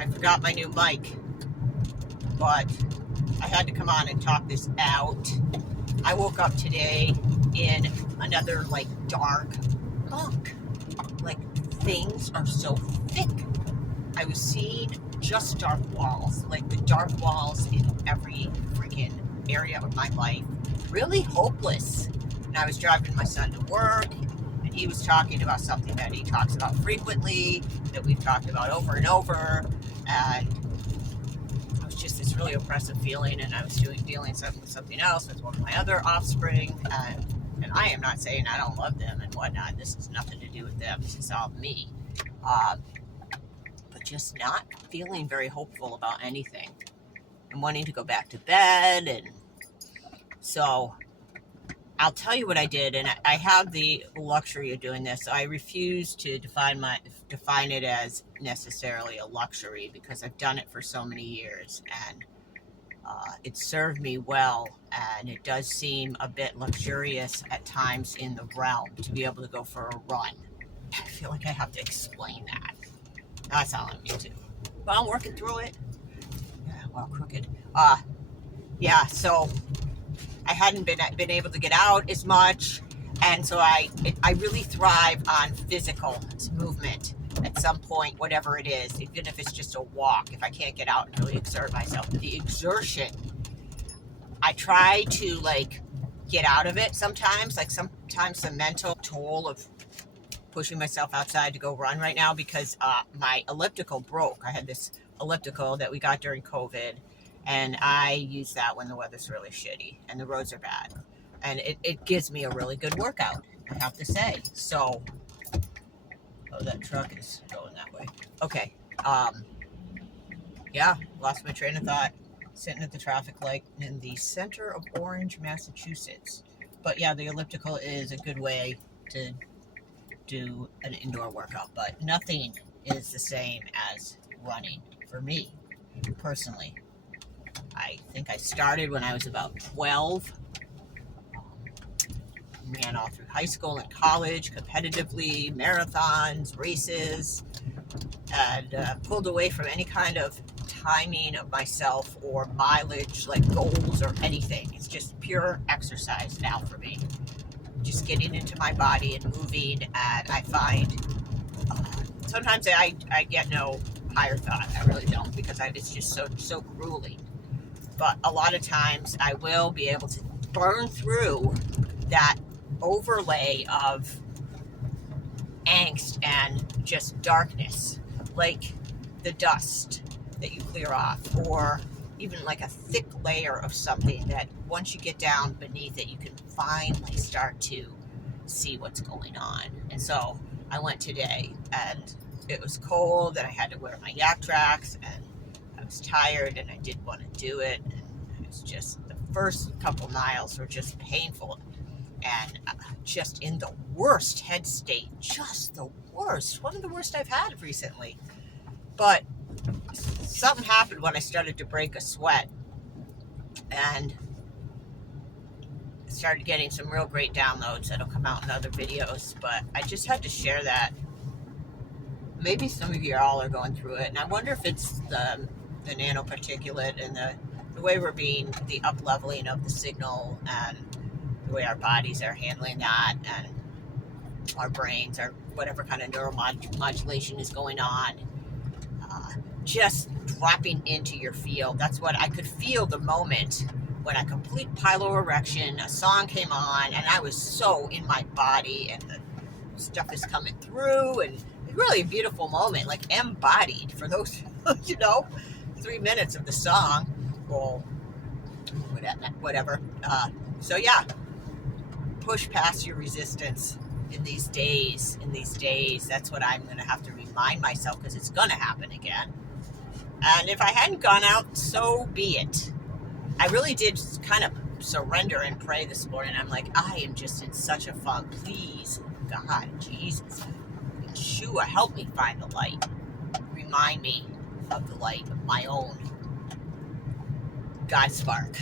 I forgot my new mic, but I had to come on and talk this out. I woke up today in another like dark funk. Like things are so thick. I was seeing just dark walls, like the dark walls in every freaking area of my life. Really hopeless. And I was driving my son to work, and he was talking about something that he talks about frequently, that we've talked about over and over, and it was just this really oppressive feeling, and I was dealing with something else with one of my other offspring, and I am not saying I don't love them and whatnot. This has nothing to do with them. This is all me. But just not feeling very hopeful about anything and wanting to go back to bed. And so I'll tell you what I did, and I have the luxury of doing this. I refuse to define it as necessarily a luxury because I've done it for so many years, and it served me well, and it does seem a bit luxurious at times in the realm to be able to go for a run. I feel like I have to explain that. That's all I'm into. But I'm working through it. Yeah, well, crooked. Yeah, so I hadn't been able to get out as much, and so I really thrive on physical movement at some point, whatever it is, even if it's just a walk. If I can't get out and really exert myself, the exertion, I try to like get out of it sometimes. Like sometimes the mental toll of pushing myself outside to go run right now, because my elliptical broke. I had this elliptical that we got during COVID, and I use that when the weather's really shitty and the roads are bad, and it gives me a really good workout, I have to say. So, oh, that truck is going that way. Okay. Yeah, lost my train of thought sitting at the traffic light in the center of Orange, Massachusetts. But yeah, the elliptical is a good way to do an indoor workout, but nothing is the same as running for me personally. I think I started when I was about 12. Ran all through high school and college competitively, marathons, races, and pulled away from any kind of timing of myself or mileage, like goals or anything. It's just pure exercise now for me. Just getting into my body and moving, and I find sometimes I get no higher thought. I really don't, because it's just so grueling. But a lot of times I will be able to burn through that overlay of angst and just darkness, like the dust that you clear off, or even like a thick layer of something that once you get down beneath it, you can finally start to see what's going on. And so I went today, and it was cold, and I had to wear my yak tracks, and I was tired, and I did want to do it. And it was just, the first couple miles were just painful, and just in the worst head state, just the worst, one of the worst I've had recently. But something happened when I started to break a sweat, and started getting some real great downloads that'll come out in other videos. But I just had to share that. Maybe some of you all are going through it, and I wonder if it's the nanoparticulate and the way we're being, the up-leveling of the signal, and the way our bodies are handling that, and our brains, or whatever kind of neuromodulation is going on, just dropping into your field. That's what I could feel the moment when a complete piloerection, a song came on, and I was so in my body, and the stuff is coming through, and it's really a beautiful moment, like embodied for those, 3 minutes of the song, or whatever. So yeah, push past your resistance in these days. That's what I'm going to have to remind myself, because it's going to happen again. And if I hadn't gone out, so be it. I really did kind of surrender and pray this morning. I'm like, I am just in such a funk. Please, God, Jesus, Yeshua, help me find the light. Remind me of the light of my own God spark.